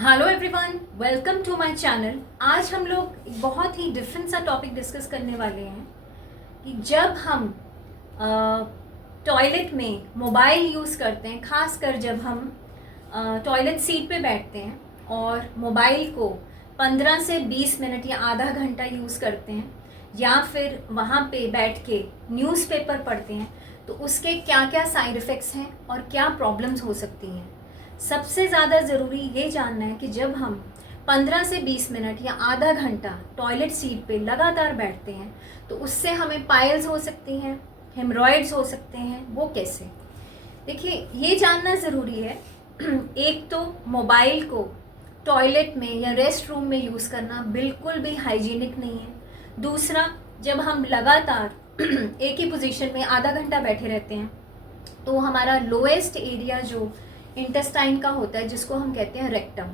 Hello everyone, welcome to my channel. आज हम लोग एक बहुत ही डिफरेंट सा टॉपिक डिस्कस करने वाले हैं कि जब हम टॉयलेट में मोबाइल यूज़ करते हैं, खासकर जब हम टॉयलेट सीट पे बैठते हैं और मोबाइल को 15 से 20 मिनट या आधा घंटा यूज़ करते हैं या फिर वहाँ पे बैठ के न्यूज़पेपर पढ़ते हैं, तो उसके क्या क्या साइड इफ़ेक्ट्स हैं और क्या प्रॉब्लम्स हो सकती हैं। सबसे ज़्यादा ज़रूरी ये जानना है कि जब हम 15 से 20 मिनट या आधा घंटा टॉयलेट सीट पे लगातार बैठते हैं तो उससे हमें पाइल्स हो सकती हैं, हेमरॉइड्स हो सकते हैं। वो कैसे? देखिए, ये जानना ज़रूरी है। एक तो मोबाइल को टॉयलेट में या रेस्ट रूम में यूज़ करना बिल्कुल भी हाइजीनिक नहीं है। दूसरा, जब हम लगातार एक ही पोजीशन में आधा घंटा बैठे रहते हैं तो हमारा लोएस्ट एरिया जो इंटेस्टाइन का होता है, जिसको हम कहते हैं रेक्टम,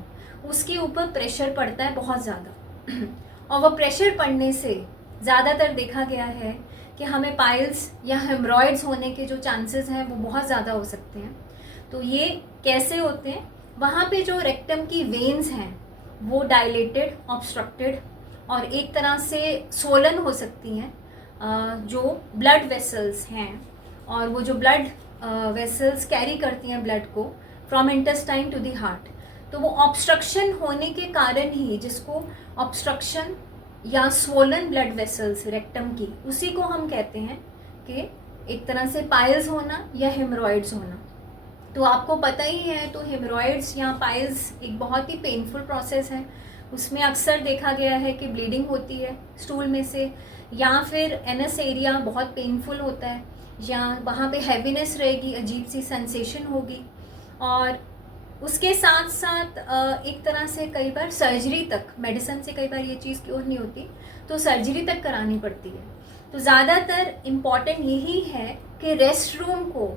उसके ऊपर प्रेशर पड़ता है बहुत ज़्यादा। और वो प्रेशर पड़ने से ज़्यादातर देखा गया है कि हमें पाइल्स या हेमरॉइड्स होने के जो चांसेस हैं वो बहुत ज़्यादा हो सकते हैं। तो ये कैसे होते हैं? वहाँ पे जो रेक्टम की वेन्स हैं वो डायलेटेड, ऑब्स्ट्रक्टेड और एक तरह से सोलन हो सकती हैं। जो ब्लड वेसल्स हैं और वो जो ब्लड वेसल्स कैरी करती हैं ब्लड को from intestine to the heart, तो वो ऑब्स्ट्रक्शन होने के कारण ही, जिसको ऑब्स्ट्रक्शन या स्वोलन ब्लड वेसल्स रेक्टम की, उसी को हम कहते हैं कि एक तरह से पाइल्स होना या हेमरॉइड्स होना। तो आपको पता ही है, तो हेमरॉइड्स या पाइल्स एक बहुत ही पेनफुल प्रोसेस है। उसमें अक्सर देखा गया है कि ब्लीडिंग होती है स्टूल में से, या फिर एनस एरिया बहुत पेनफुल होता है, या वहाँ पे हैवीनेस रहेगी, अजीब सी सेंसेशन होगी। और उसके साथ साथ एक तरह से कई बार सर्जरी तक, मेडिसिन से कई बार ये चीज़ क्योर नहीं होती, तो सर्जरी तक करानी पड़ती है। तो ज़्यादातर इम्पॉर्टेंट यही है कि रेस्ट रूम को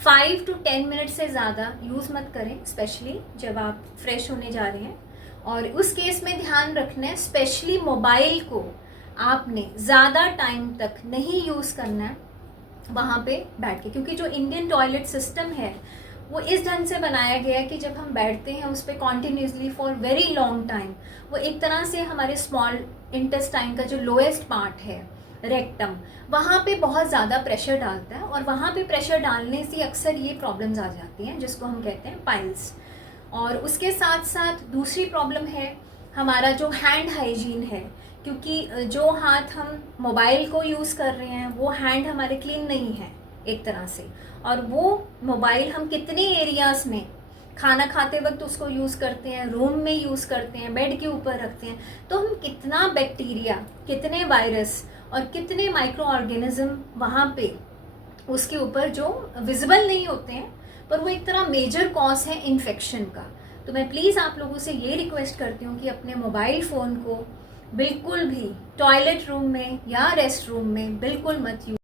5 to 10 मिनट से ज़्यादा यूज़ मत करें, स्पेशली जब आप फ्रेश होने जा रहे हैं। और उस केस में ध्यान रखना है, स्पेशली मोबाइल को आपने ज़्यादा टाइम तक नहीं यूज़ करना है वहाँ पे बैठ के, क्योंकि जो इंडियन टॉयलेट सिस्टम है वो इस ढंग से बनाया गया है कि जब हम बैठते हैं उस पर continuously for very long time, वो एक तरह से हमारे स्मॉल इंटेस्टाइन का जो लोएस्ट पार्ट है रेक्टम, वहाँ पे बहुत ज़्यादा प्रेशर डालता है। और वहाँ पे प्रेशर डालने से अक्सर ये प्रॉब्लम्स आ जाती हैं, जिसको हम कहते हैं पाइल्स। और उसके साथ साथ दूसरी प्रॉब्लम है हमारा जो हैंड हाइजीन है, क्योंकि जो हाथ हम मोबाइल को यूज़ कर रहे हैं वो हैंड हमारे क्लीन नहीं है एक तरह से। और वो मोबाइल हम कितने एरियाज़ में, खाना खाते वक्त उसको यूज़ करते हैं, रूम में यूज़ करते हैं, बेड के ऊपर रखते हैं, तो हम कितना बैक्टीरिया, कितने वायरस और कितने माइक्रो ऑर्गेनिज्म वहाँ पे उसके ऊपर जो विजिबल नहीं होते हैं, पर वो एक तरह मेजर कॉज है इन्फेक्शन का। तो मैं प्लीज़ आप लोगों से ये रिक्वेस्ट करती हूँ कि अपने मोबाइल फ़ोन को बिल्कुल भी टॉयलेट रूम में या रेस्ट रूम में बिल्कुल मत यूज